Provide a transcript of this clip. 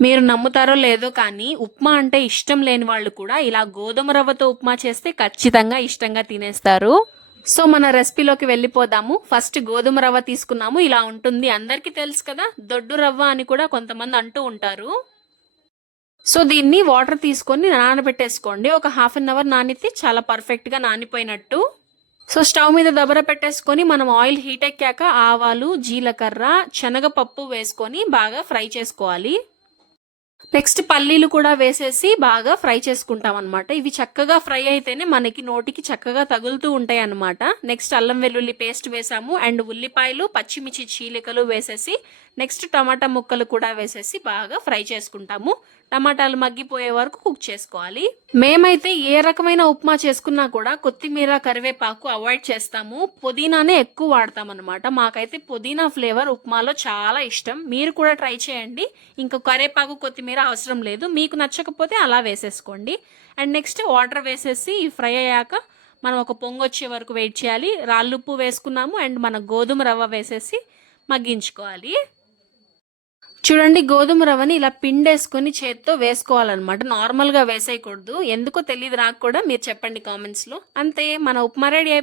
మీరు నమ్ముతారో లేదో కానీ ఉప్మా అంటే ఇష్టం లేని వాళ్ళు కూడా ఇలా గోధుమ రవ్వతో ఉప్మా చేస్తే ఖచ్చితంగా ఇష్టంగా తినేస్తారు. సో మన రెసిపీలోకి వెళ్ళిపోదాము. ఫస్ట్ గోధుమ రవ్వ తీసుకున్నాము. ఇలా ఉంటుంది, అందరికీ తెలుసు కదా, దొడ్డు రవ్వ అని కూడా కొంతమంది అంటూ ఉంటారు. సో దీన్ని వాటర్ తీసుకొని నానబెట్టేసుకోండి. ఒక హాఫ్ అన్ అవర్ నానితే చాలా పర్ఫెక్ట్గా నానిపోయినట్టు. సో స్టవ్ మీద దబర పెట్టేసుకొని మనం ఆయిల్ హీట్ ఎక్కాక ఆవాలు, జీలకర్ర, శనగపప్పు వేసుకొని బాగా ఫ్రై చేసుకోవాలి. నెక్స్ట్ పల్లీలు కూడా వేసేసి బాగా ఫ్రై చేసుకుంటాం అనమాట. ఇవి చక్కగా ఫ్రై అయితేనే మనకి నోటికి చక్కగా తగులుతూ ఉంటాయి అనమాట. నెక్స్ట్ అల్లం వెల్లుల్లి పేస్ట్ వేసాము అండ్ ఉల్లిపాయలు, పచ్చిమిర్చి చీలికలు వేసేసి నెక్స్ట్ టమాటా ముక్కలు కూడా వేసేసి బాగా ఫ్రై చేసుకుంటాము. టమాటాలు మగ్గిపోయే వరకు కుక్ చేసుకోవాలి. మేమైతే ఏ రకమైన ఉప్మా చేసుకున్నా కూడా కొత్తిమీర, కరివేపాకు అవాయిడ్ చేస్తాము. పుదీనానే ఎక్కువ వాడతాం అనమాట. మాకైతే పుదీనా ఫ్లేవర్ ఉప్మాలో చాలా ఇష్టం. మీరు కూడా ట్రై చేయండి. ఇంకా కరివేపాకు, కొత్తిమీర అవసరం లేదు, మీకు నచ్చకపోతే అలా వేసేసుకోండి. అండ్ నెక్స్ట్ వాటర్ వేసేసి ఫ్రై అయ్యాక మనం ఒక పొంగొచ్చే వరకు వెయిట్ చేయాలి. రాళ్ళుప్పు వేసుకున్నాము అండ్ మన గోధుమ రవ్వ వేసేసి మగ్గించుకోవాలి. చూడండి, గోధుమ రవ్వని ఇలా పిండేసుకొని చేత్తో వేసుకోవాలన్నమాట. నార్మల్గా వేసేయకూడదు. ఎందుకో తెలియదు నాకు కూడా, మీరు చెప్పండి కామెంట్స్లో. అంతే, మన ఉప్మా రెడీ అయిపోయింది.